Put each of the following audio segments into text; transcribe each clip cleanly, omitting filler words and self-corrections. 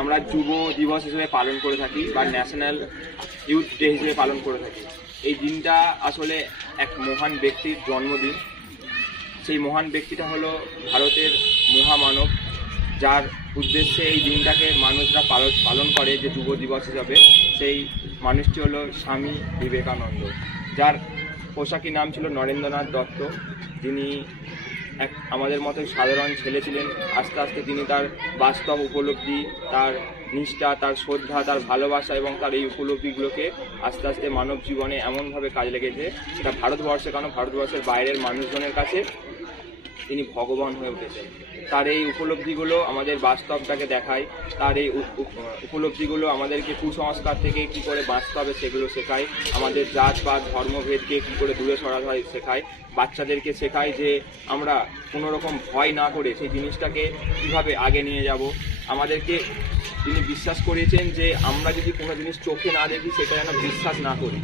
আমরা যুব দিবস হিসেবে পালন করে থাকি বা ন্যাশনাল ইউথ ডে হিসেবে পালন করে থাকি। এই দিনটা আসলে এক মহান ব্যক্তির জন্মদিন। সেই মহান ব্যক্তিটা হলো ভারতের মহামানব, যার উদ্দেশ্যে এই দিনটাকে মানুষরা পালন করে যে যুব দিবস হিসাবে। সেই মানুষটি হলো স্বামী বিবেকানন্দ, যার পোশাকি নাম ছিল নরেন্দ্রনাথ দত্ত। যিনি এক আমাদের মতো সাধারণ ছেলে ছিলেন। আস্তে আস্তে তিনি তার বাস্তব উপলব্ধি, তার নিষ্ঠা, তার শ্রদ্ধা, তার ভালোবাসা এবং তার এই উপলব্ধিগুলোকে আস্তে আস্তে মানব জীবনে এমনভাবে কাজে লেগেছে, সেটা ভারতবর্ষে কেন ভারতবর্ষের বাইরের মানুষজনের কাছে তিনি ভগবান হয়ে উঠেছেন। তার এই উপলব্ধিগুলো আমাদের বাস্তবটাকে দেখায়। তার এই উপলব্ধিগুলো আমাদেরকে কুসংস্কার থেকে কী করে বাঁচতে হবে সেগুলো শেখায়। আমাদের জাত বা ধর্মভেদকে কী করে দূরে সরাতে হয় শেখায়। বাচ্চাদেরকে শেখায় যে আমরা কোনো রকম ভয় না করে সেই জিনিসটাকে কীভাবে আগে নিয়ে যাব। আমাদেরকে তিনি বিশ্বাস করিয়েছেন যে আমরা যদি কোনো জিনিস চোখে না দেখি সেটা যেন বিশ্বাস না করি।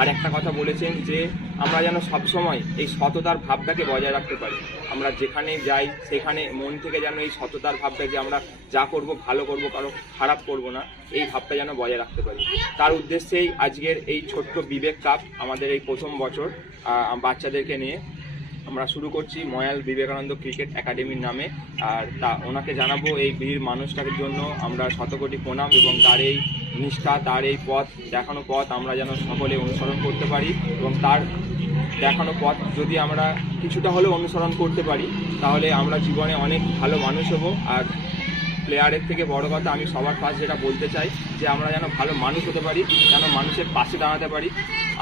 আর একটা কথা বলেছেন যে আমরা যেন সবসময় এই সততার ভাবটাকে বজায় রাখতে পারি। আমরা যেখানে যাই সেখানে মন থেকে যেন এই সততার ভাবটা, যে আমরা যা করব ভালো করব, কারো খারাপ করব না, এই ভাবটা যেন বজায় রাখতে পারি। তার উদ্দেশ্যেই আজকের এই ছোট্ট বিবেক কাপ, আমাদের এই প্রথম বছর বাচ্চাদেরকে নিয়ে আমরা শুরু করছি ময়াল বিবেকানন্দ ক্রিকেট একাডেমির নামে। আর ওনাকে জানাবো এই বীর মানুষটার জন্য আমরা শতকোটি প্রণাম, এবং তার এই নিষ্ঠা, তার এই পথ দেখানো পথ আমরা যেন সকলে অনুসরণ করতে পারি। এবং তার দেখানো পথ যদি আমরা কিছুটা হলেও অনুসরণ করতে পারি তাহলে আমরা জীবনে অনেক ভালো মানুষ হব। আর প্লেয়ারের থেকে বড় কথা আমি সবার পাশে যেটা বলতে চাই যে আমরা যেন ভালো মানুষ হতে পারি, যেন মানুষের পাশে দাঁড়াতে পারি।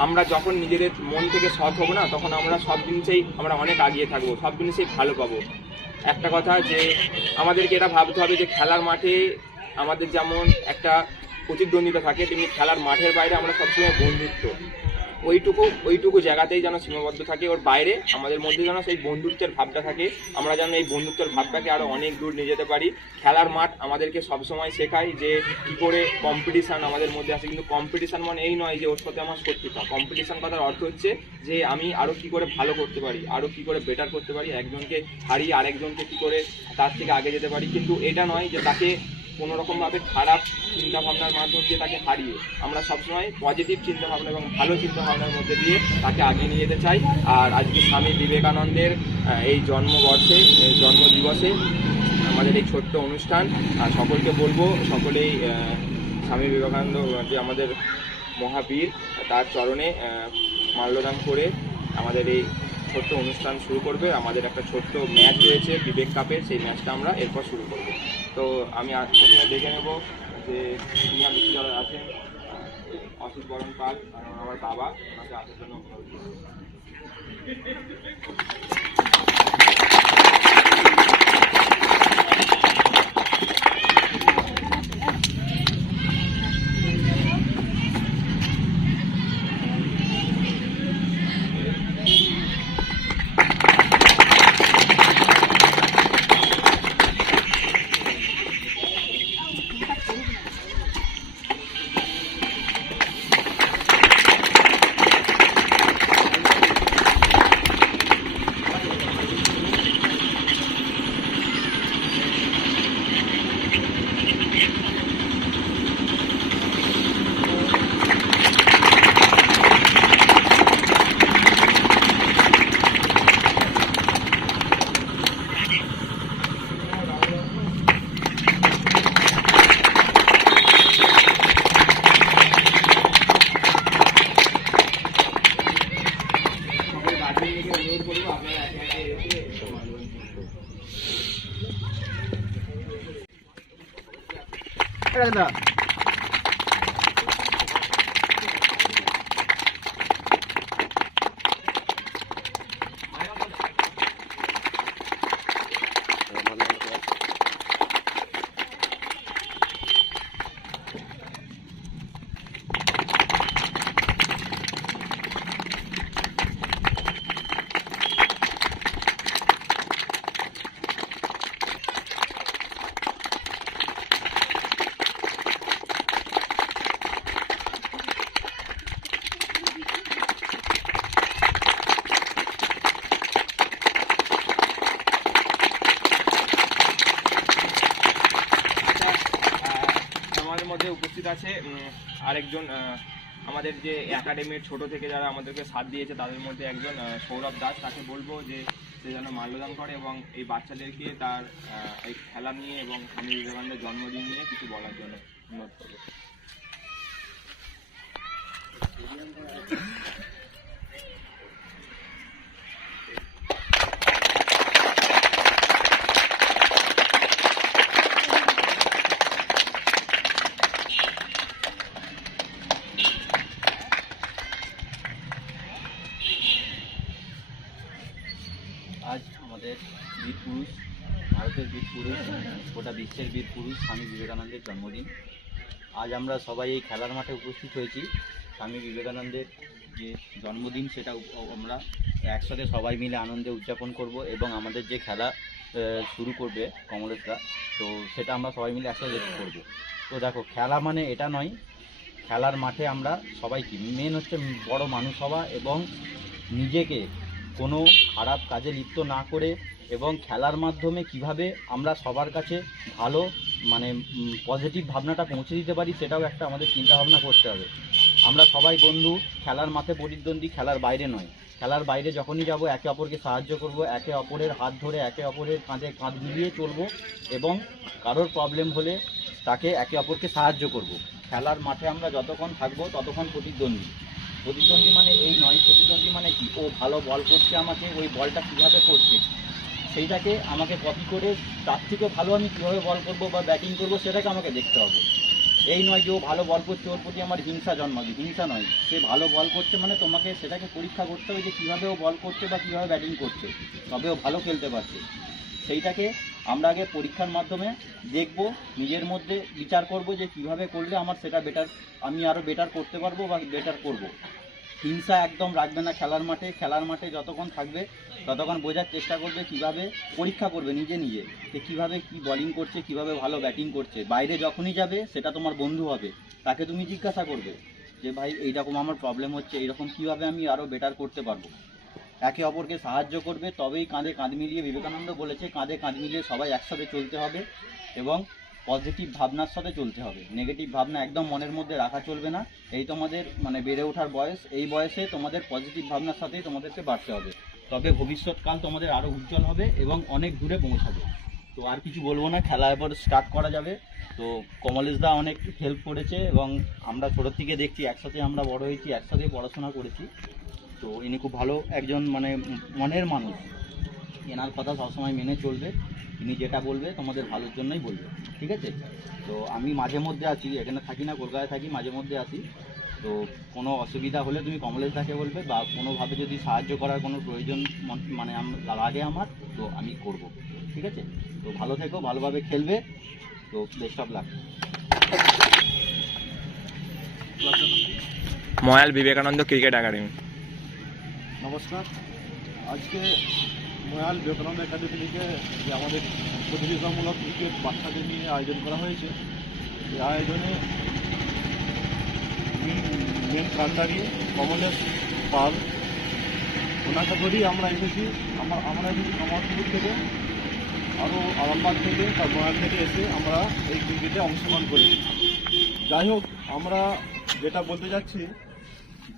আমরা যখন নিজেদের মন থেকে সৎ হব না, তখন আমরা সব জিনিসেই আমরা অনেক আগিয়ে থাকবো, সব জিনিসেই ভালো পাবো। একটা কথা যে আমাদেরকে এটা ভাবতে হবে যে খেলার মাঠে আমাদের যেমন একটা প্রতিদ্বন্দ্বিতা থাকে, তেমনি খেলার মাঠের বাইরে আমরা সবসময় বন্ধুত্ব, ওইটুকু জায়গাতেই যেন সীমাবদ্ধ থাকে। ওর বাইরে আমাদের মধ্যে যেন সেই বন্ধুত্বের ভাবটা থাকে। আমরা যেন এই বন্ধুত্বের ভাবটাকে আরও অনেক দূর নিয়ে যেতে পারি। খেলার মাঠ আমাদেরকে সবসময় শেখায় যে কী করে কম্পিটিশান আমাদের মধ্যে আছে, কিন্তু কম্পিটিশান মানে এই নয় যে ওর সাথে আমার শত্রুতা। কম্পিটিশান কথার অর্থ হচ্ছে যে আমি আরও কী করে ভালো করতে পারি, আরও কী করে বেটার করতে পারি, একজনকে হারিয়ে আরেকজনকে কী করে তার থেকে আগে যেতে পারি। কিন্তু এটা নয় যে তাকে কোনোরকমভাবে খারাপ চিন্তাভাবনার মাধ্যম দিয়ে তাকে হারিয়ে আমরা সবসময় পজিটিভ চিন্তাভাবনা এবং ভালো চিন্তাভাবনার মধ্যে দিয়ে তাকে আগিয়ে নিয়ে যেতে চাই। আর আজকে স্বামী বিবেকানন্দের এই জন্মবর্ষে, এই জন্মদিবসে আমাদের এই ছোট্ট অনুষ্ঠান, আর সকলকে বলবো সকলেই স্বামী বিবেকানন্দ যে আমাদের মহাবীর, তার চরণে মাল্যদান করে আমাদের এই ছোট্ট অনুষ্ঠান শুরু করবে। আমাদের একটা ছোট্ট ম্যাচ রয়েছে বিবেক কাপের, সেই ম্যাচটা আমরা এরপর শুরু করব। তো আমি প্রথমে দেখে নেব যে সিনিয়র ব্যক্তি যারা আছেন, অসিত বরণ পাল আমার বাবা, ওনাকে আসার জন্য অনুরোধ করব। মধ্যে উপস্থিত আছে আরেকজন আমাদের যে একাডেমির ছোট থেকে যারা আমাদেরকে সাথ দিয়েছে তাদের মধ্যে একজন সৌরভ দাস। তাকে বলবো যে সে যেন মাল্যদান করে এবং এই বাচ্চাদেরকে তার এই খেলা নিয়ে এবং স্বামী বিবেকানন্দের জন্মদিন নিয়ে কিছু বলার জন্য অনুরোধ করবো। আজ আমাদের বীর পুরুষ, ভারতের বীর পুরুষ, গোটা বিশ্বের বীর পুরুষ স্বামী বিবেকানন্দের জন্মদিন। আজ আমরা সবাই এই খেলার মাঠে উপস্থিত হয়েছি। স্বামী বিবেকানন্দের যে জন্মদিন সেটা আমরা একসাথে সবাই মিলে আনন্দে উদযাপন করব এবং আমাদের যে খেলা শুরু করবে কমলেশরা, তো সেটা আমরা সবাই মিলে একসাথে করব। তো দেখো, খেলা মানে এটা নয়, খেলার মাঠে আমরা সবাইকে মেন হচ্ছে বড় মানুষ হওয়া এবং নিজেকে কোনো খারাপ কাজে লিপ্ত না করে এবং খেলার মাধ্যমে কিভাবে আমরা সবার কাছে ভালো মানে পজিটিভ ভাবনাটা পৌঁছে দিতে পারি সেটাও একটা আমাদের চিন্তাভাবনা করতে হবে। আমরা সবাই বন্ধু, খেলার মাঠে প্রতিদ্বন্দ্বী, খেলার বাইরে নয়। খেলার বাইরে যখনই যাব একে অপরকে সাহায্য করব, একে অপরের হাত ধরে একে অপরের কাঁধে কাঁধ মিলিয়ে চলবো এবং কারোর প্রবলেম হলে তাকে একে অপরকে সাহায্য করব। খেলার মাঠে আমরা যতক্ষণ থাকবো ততক্ষণ প্রতিদ্বন্দ্বী মানে এই নয়, প্রতিদ্বন্দ্বী মানে কি, ও ভালো বল করছে, আমাকে ওই বলটা কীভাবে করছে সেইটাকে আমাকে কপি করে তার থেকে ভালো আমি কীভাবে বল করব বা ব্যাটিং করব সেটাকে আমাকে দেখতে হবে। এই নয় যে ও ভালো বল করছে ওর প্রতি আমার হিংসা জন্মাবে, হিংসা নয়। সে ভালো বল করছে মানে তোমাকে সেটাকে পরীক্ষা করতে হবে যে কীভাবে ও বল করছে বা কীভাবে ব্যাটিং করছে, তবে ও ভালো খেলতে পারছে। সেইটাকে আমরা আগে পরীক্ষার মাধ্যমে দেখব, নিজের মধ্যে বিচার করব যে কিভাবে করলে আমার সেটা বেটার, আমি আরও বেটার করতে পারবো বা বেটার করব। হিংসা একদম রাখবে না খেলার মাঠে। খেলার মাঠে যতক্ষণ থাকবে ততক্ষণ বোঝার চেষ্টা করবে, কিভাবে পরীক্ষা করবে নিজে নিজে যে কীভাবে কী বোলিং করছে, কিভাবে ভালো ব্যাটিং করছে। বাইরে যখনই যাবে সেটা তোমার বন্ধু হবে, তাকে তুমি জিজ্ঞাসা করবে যে ভাই এইরকম আমার প্রবলেম হচ্ছে, এইরকম কীভাবে আমি আরও বেটার করতে পারবো। একে অপরকে সাহায্য করবে, তবেই কাঁধে কাঁধ মিলিয়ে, বিবেকানন্দ বলেছে কাঁধে কাঁধ মিলিয়ে সবাই একসাথে চলতে হবে এবং পজিটিভ ভাবনার সাথে চলতে হবে। নেগেটিভ ভাবনা একদম মনের মধ্যে রাখা চলবে না। এই তোমাদের মানে বেড়ে ওঠার বয়স, এই বয়সে তোমাদের পজিটিভ ভাবনার সাথেই তোমাদেরকে বাড়তে হবে, তবে ভবিষ্যৎকাল তোমাদের আরও উজ্জ্বল হবে এবং অনেক দূরে পৌঁছাবে। তো আর কিছু বলবো না, খেলা এবার স্টার্ট করা যাবে। তো কমলেশদা অনেক হেল্প করেছে এবং আমরা ছোটোর থেকে দেখছি, একসাথে আমরা বড় হয়েছি, একসাথে পড়াশোনা করেছি। তো ইনি খুব ভালো একজন মানে মনের মানুষ, এনার কথা সবসময় মেনে চলবে, ইনি যেটা বলবে তোমাদের ভালোর জন্যই বলবে, ঠিক আছে? তো আমি মাঝে মধ্যে আছি, এখানে থাকি না, কলকাতায় থাকি, মাঝে মধ্যে আসি। তো কোনো অসুবিধা হলে তুমি কমলেশদাকে বলবে বা কোনোভাবে যদি সাহায্য করার কোনো প্রয়োজন মানে লাগে আমার, তো আমি করব, ঠিক আছে? তো ভালো থেকো, ভালোভাবে খেলবে। তো বেস্ট অফ লাক। ময়াল বিবেকানন্দ ক্রিকেট একাডেমি। নমস্কার। আজকে ময়াল বিবেকানন্দ একাডেমি থেকে যে আমাদের প্রতিযোগিতামূলক ক্রিকেট বাচ্চাদের নিয়ে আয়োজন করা হয়েছে, এই আয়োজনে মেন কান্ডারি কমলেশ পাল, ওনাকে ধরেই আমরা এসেছি। আমরা এসেছি কমলপুর থেকে, আরও আরামবাগ থেকে, তার ময়াল থেকে এসে আমরা এই ক্রিকেটে অংশগ্রহণ করেছি। যাই হোক, আমরা যেটা বলতে যাচ্ছি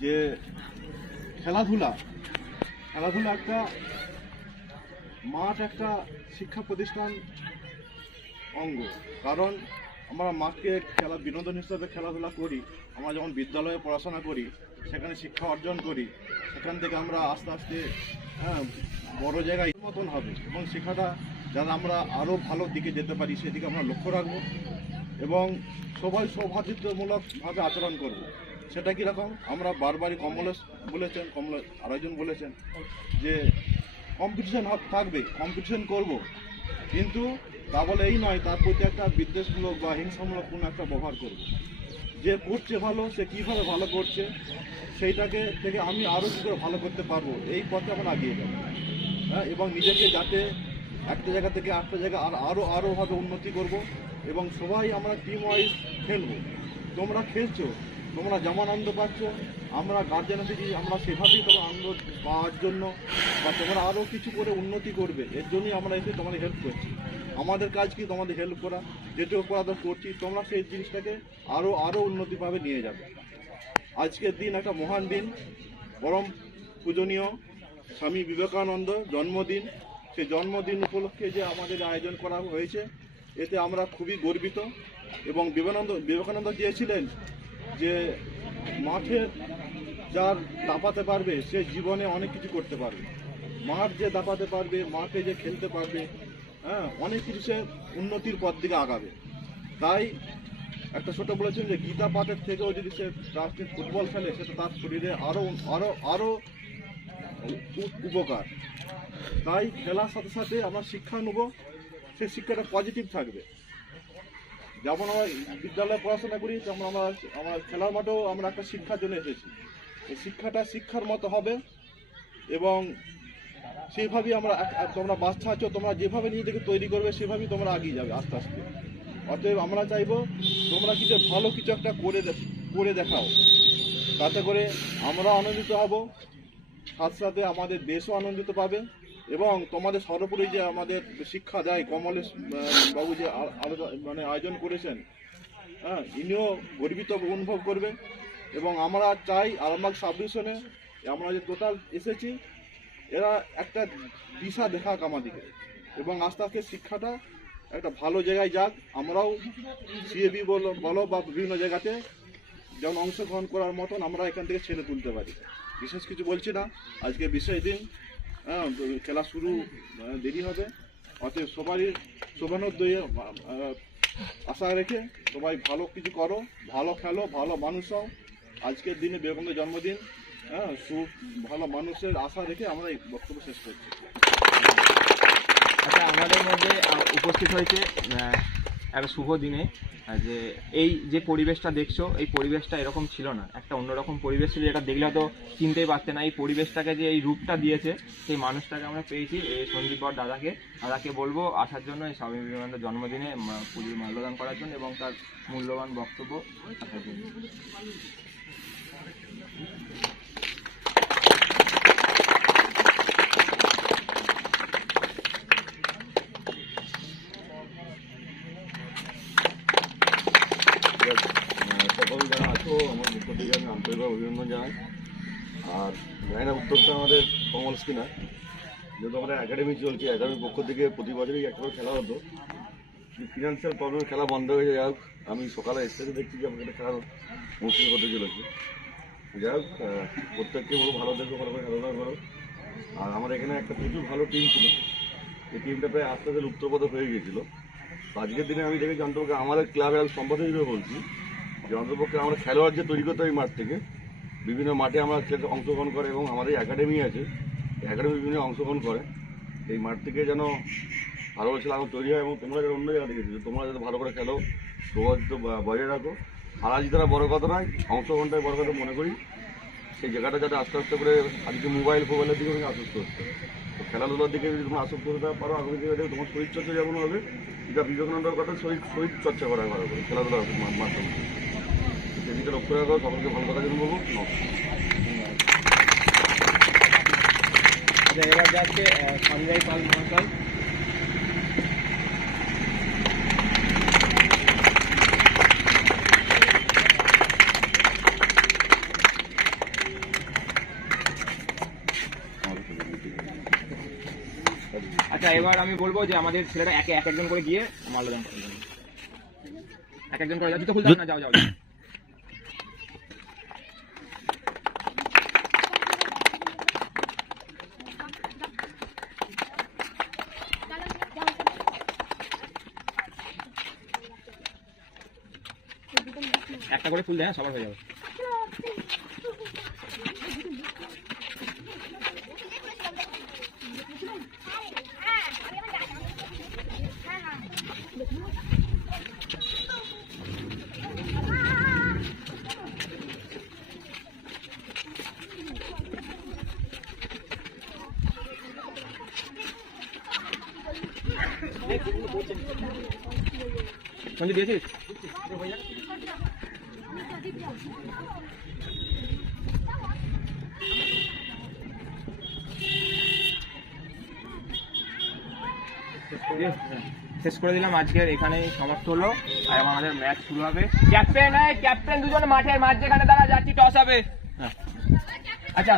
যে খেলাধুলা একটা মাঠ, একটা শিক্ষা প্রতিষ্ঠান অঙ্গ। কারণ আমরা মাঠকে খেলা বিনোদন হিসাবে খেলাধুলা করি। আমরা যখন বিদ্যালয়ে পড়াশোনা করি, সেখানে শিক্ষা অর্জন করি, সেখান থেকে আমরা আস্তে আস্তে বড় জায়গায় মতন হবে এবং শেখাটা যাতে আমরা আরও ভালো দিকে যেতে পারি সেদিকে আমরা লক্ষ্য রাখবো এবং সবাই সৌহার্দ্যমূলকভাবে আচরণ করব। সেটা কীরকম, আমরা বারবারই কমলেশ বলেছেন, আরেকজন বলেছেন যে কম্পিটিশন থাকবে, কম্পিটিশন করব, কিন্তু তা বলে এই নয় তার প্রতি একটা বিদ্বেষমূলক বা হিংসামূলক কোনো একটা ব্যবহার করব। যে করছে ভালো, সে কীভাবে ভালো করছে সেইটাকে থেকে আমি আরও কী করে ভালো করতে পারবো, এই পথে আমরা এগিয়ে যাব। হ্যাঁ, এবং নিজেকে যাতে একটা জায়গা থেকে আরেকটা জায়গা আরোভাবে উন্নতি করব এবং সবাই আমরা টিম ওয়াইজ খেলবো। তোমরা খেলছো, তোমরা যেমন আনন্দ পাচ্ছ, আমরা গার্জেন থেকে আমরা সেভাবেই তোমার আনন্দ পাওয়ার জন্য বা তোমরা আরও কিছু করে উন্নতি করবে এর জন্যই আমরা এসে তোমাদের হেল্প করছি। আমাদের কাজ কি তোমাদের হেল্প করা, যেটুকু করা তো করছি, তোমরা সেই জিনিসটাকে আরও উন্নতিভাবে নিয়ে যাবে। আজকের দিন একটা মহান দিন, পরম পূজনীয় স্বামী বিবেকানন্দ জন্মদিন। সেই জন্মদিন উপলক্ষে যে আমাদের আয়োজন করা হয়েছে, এতে আমরা খুবই গর্বিত। এবং বিবেকানন্দ চেয়েছিলেন যে মাঠে যার দাপাতে পারবে সে জীবনে অনেক কিছু করতে পারবে, মাঠ যে দাপাতে পারবে, মাঠে যে খেলতে পারবে, হ্যাঁ, অনেক কিছু সে উন্নতির পথ দিকে আগাবে। তাই একটা ছোট বলেছেন যে গীতা পাঠের থেকেও যদি সে রাষ্ট্রীয় ফুটবল খেলে, সেটা তার শরীরে আরও উপকার। তাই খেলার সাথে সাথে আমরা শিক্ষা নেব, সেই শিক্ষাটা পজিটিভ থাকবে। যেমন আমরা বিদ্যালয়ে পড়াশোনা করি, তেমন আমার খেলার মাঠেও আমরা একটা শিক্ষার জন্য এসেছি। এই শিক্ষাটা শিক্ষার মতো হবে এবং সেইভাবেই তোমরা বাচ্চা আছো, তোমরা যেভাবে নিজেদেরকে তৈরি করবে সেভাবেই তোমরা এগিয়ে যাবে আস্তে আস্তে। অতএব আমরা চাইবো তোমরা ভালো কিছু একটা করে দেখাও, তাতে করে আমরা আনন্দিত হব, সাথে সাথে আমাদের দেশও আনন্দিত পাবে। এবং তোমাদের সর্বোপরি যে আমাদের শিক্ষা দেয় কমলেশ বাবু যে আয়োজন করেছেন, হ্যাঁ, ইনিও গর্বিত অনুভব করবে। এবং আমরা চাই আরামবাগ সাব ডিভিশনে আমরা যে টোটাল এসেছি, এরা একটা দিশা দেখাক আমাদেরকে এবং আস্তে আস্তে শিক্ষাটা একটা ভালো জায়গায় যাক। আমরাও সিএবি বলো বা বিভিন্ন জায়গাতে যেমন অংশগ্রহণ করার মতন আমরা এখান থেকে ছেড়ে তুলতে পারি। বিশেষ কিছু বলছি না, আজকে বিশেষ দিন, হ্যাঁ, খেলা শুরু দেরি হবে। অতএব সবারই শোভানোদ্দয়ে আশা রেখে সবাই ভালো কিছু করো, ভালো খেলো, ভালো মানুষ হও। আজকের দিনে বিবেকানন্দের জন্মদিন, হ্যাঁ, ভালো মানুষের আশা রেখে আমরা এই বক্তব্য শেষ করছি। আচ্ছা, আমাদের মধ্যে উপস্থিত হয়েছে একটা শুভ দিনে, যে এই যে পরিবেশটা দেখছো, এই পরিবেশটা এরকম ছিল না, একটা অন্যরকম পরিবেশ ছিল, যেটা দেখলে হয়তো চিনতেই পারতে না। এই পরিবেশটাকে যে এই রূপটা দিয়েছে, সেই মানুষটাকে আমরা পেয়েছি, এই সন্দীপ বর দাদাকে বলবো আসার জন্য, এই স্বামী বিবেকানন্দের জন্মদিনে পুজোর মাল্যদান করার জন্য এবং তার মূল্যবান বক্তব্য রাখার জন্য। সকল যারা আছো, আমার পক্ষ থেকে আমি আন্তরিকভাবে অভিনন্দন জানাই। আর জানি না উত্তরটা আমাদের কমলস কিনা, যেহেতু আমাদের একাডেমি চলছে, একাডেমির পক্ষ থেকে প্রতি বছরই একটা করে খেলা হতো, ফিনান্সিয়াল প্রবলেমে খেলা বন্ধ হয়ে যায়। যাই হোক, আমি সকালে এসে দেখছি যে আমাকে একটা খেলা মুশকিল হতে চলেছে। যাই হোক, প্রত্যেককে বলো ভালো দেখো, ভালো করে খেলাধুলা করো। আর আমার এখানে একটা প্রচুর ভালো টিম ছিল, এই টিমটা প্রায় আস্তে আস্তে লুপ্তপদ হয়ে গিয়েছিল। আজকের দিনে আমি দেখেছি অন্তপক্ষে আমাদের ক্লাবের সম্পাদক হিসেবে বলছি যে অন্তপক্ষে আমরা খেলোয়াড় যে তৈরি করতে হবে মাঠ থেকে, বিভিন্ন মাঠে আমরা অংশগ্রহণ করে এবং আমাদের একাডেমি আছে, একাডেমি বিভিন্ন অংশগ্রহণ করে, এই মাঠ থেকে যেন ভালো ছেলে আরও তৈরি হয় এবং তোমরা যেন অন্য জায়গা থেকে তোমরা যাতে ভালো করে খেলো, সৌভাগ্য বজায় রাখো। আর আজ তারা বড় কথা নয়, অংশগ্রহণটাই বড় কথা মনে করি। সেই জায়গাটা যাতে আস্তে আস্তে করে আজকে মোবাইলের দিকে আসক্ত হচ্ছে, তো খেলাধুলার দিকে যদি তোমরা আসক্ত হতে পারো, আগামী দিনে তোমার শরীরচর্চা যেমন হবে, যেটা বিবেকানন্দের কথা শরীর চর্চা করা ভালো করে খেলাধুলার মাধ্যমে, সেদিকে লক্ষ্য রাখো। সকলকে ভালো কথা জন্য বলবো। আচ্ছা, এবার যাচ্ছে সঞ্জয় পাল মহাশয়। আচ্ছা, এবার আমি বলবো যে আমাদের ছেলেরা এক একজন করে গিয়ে মাল্যদান করে দেবে। এক একজন করে জুতো খুলতে না, যাও। একটা করে ফুল দেয়, হ্যাঁ, সবার হয়ে যাবে। সঞ্জয় দিয়েছিস? শেষ করে দিলাম। আজকের এখানেই সমাপ্ত হলো, আর আমাদের ম্যাচ শুরু হবে। ক্যাপ্টেন দুজন মাঠের মাঝখানে দাঁড়া, যাচ্ছি, টস হবে। আচ্ছা।